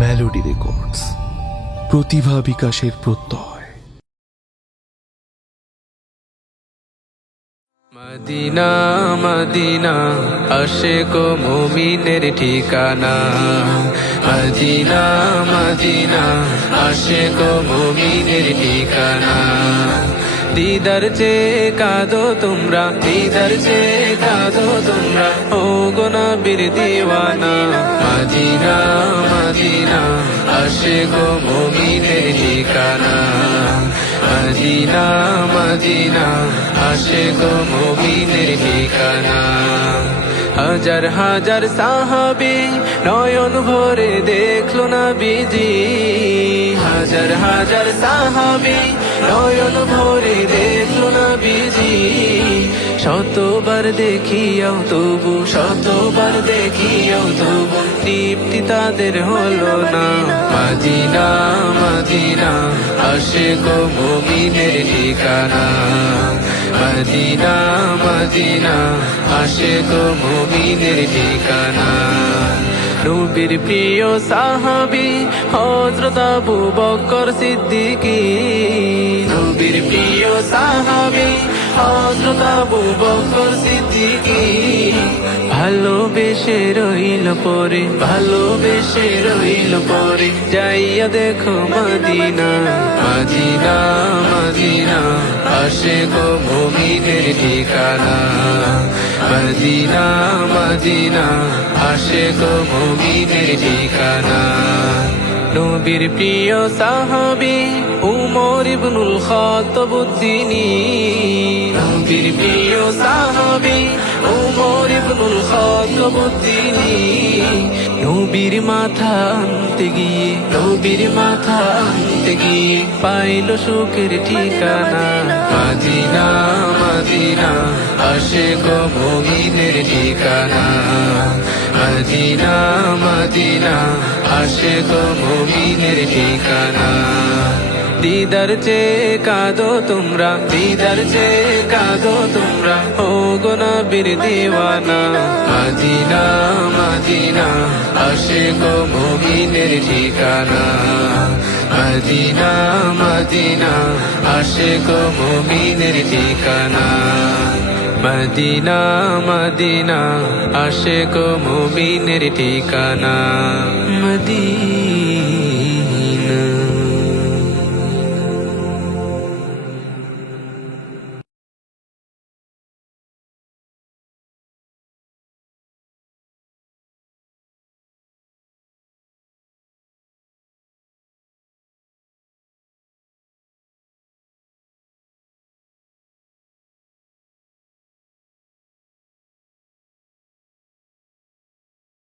Melody records প্রতিভা বিকাশের প্রত্যয় Medina Medina মুমিনের ঠিকানা মদিনা মদিনা মুমিনের ঠিকানা দিদার চে কাদো তোমরা দিদার চে কাদো তোমরা ও গোনা বীর দিওয়ানা মদিনা আশেক মুমিনের ঠিকানা। মদিনা মদিনা আসে গো মুমিনের ঠিকানা। হাজার হাজার সাহাবি নয়ন ভরে দেখল না বিজি হাজার হাজার সাহাবি নয়ন ভরে দেখল না বিজি শতবার দেখিয়াও তবু, শতবার দেখিয়াও তবু, তৃপ্তি তাদের হলো না। মাদিনা মাদিনা আসে গো মুমিনের ঠিকানা। মদিনা মদিনা আসে গো মুমিনের ঠিকানা। নবীর প্রিয় সাহাবি হজরত আবু বকর সিদ্দিকী। নবীর প্রিয় সাহাবি ভালোবেসে রইল পরে, ভালোবেসে রইল পরে। যাইয়া দেখো মদিনা মদিনা মদিনা। আসে গো মুমিনের ঠিকানা। Medina Medina. আসে গো মুমিনের ঠিকানা। নবীর প্রিয় সাহাবি ইবনুল খাতব উদ্দিনী নবীর প্রিয় সাহাবি উমর ইবনুল খাতবুদ্দিনী। নবীর মাথা আনতে গিয়ে, নবীর মাথা আনতে গিয়ে পাইল সুখের ঠিকানা। মাদিনা মাদিনা আসে গো মুমিনের ঠিকানা। মদিনা মদিনা গো মুমিনের ঠিকানা। দিদার চে কাদো তোমরা, দিদার চে কাদো তোমরা, ও গো নবীর দিওয়ানা। মদিনা মদিনা আসে গো মুমিনের ঠিকানা। মদিনা মদিনা আসে গো মুমিনের ঠিকানা। মদিনা মদিনা গো মুমিনের ঠিকানা। মদিনা।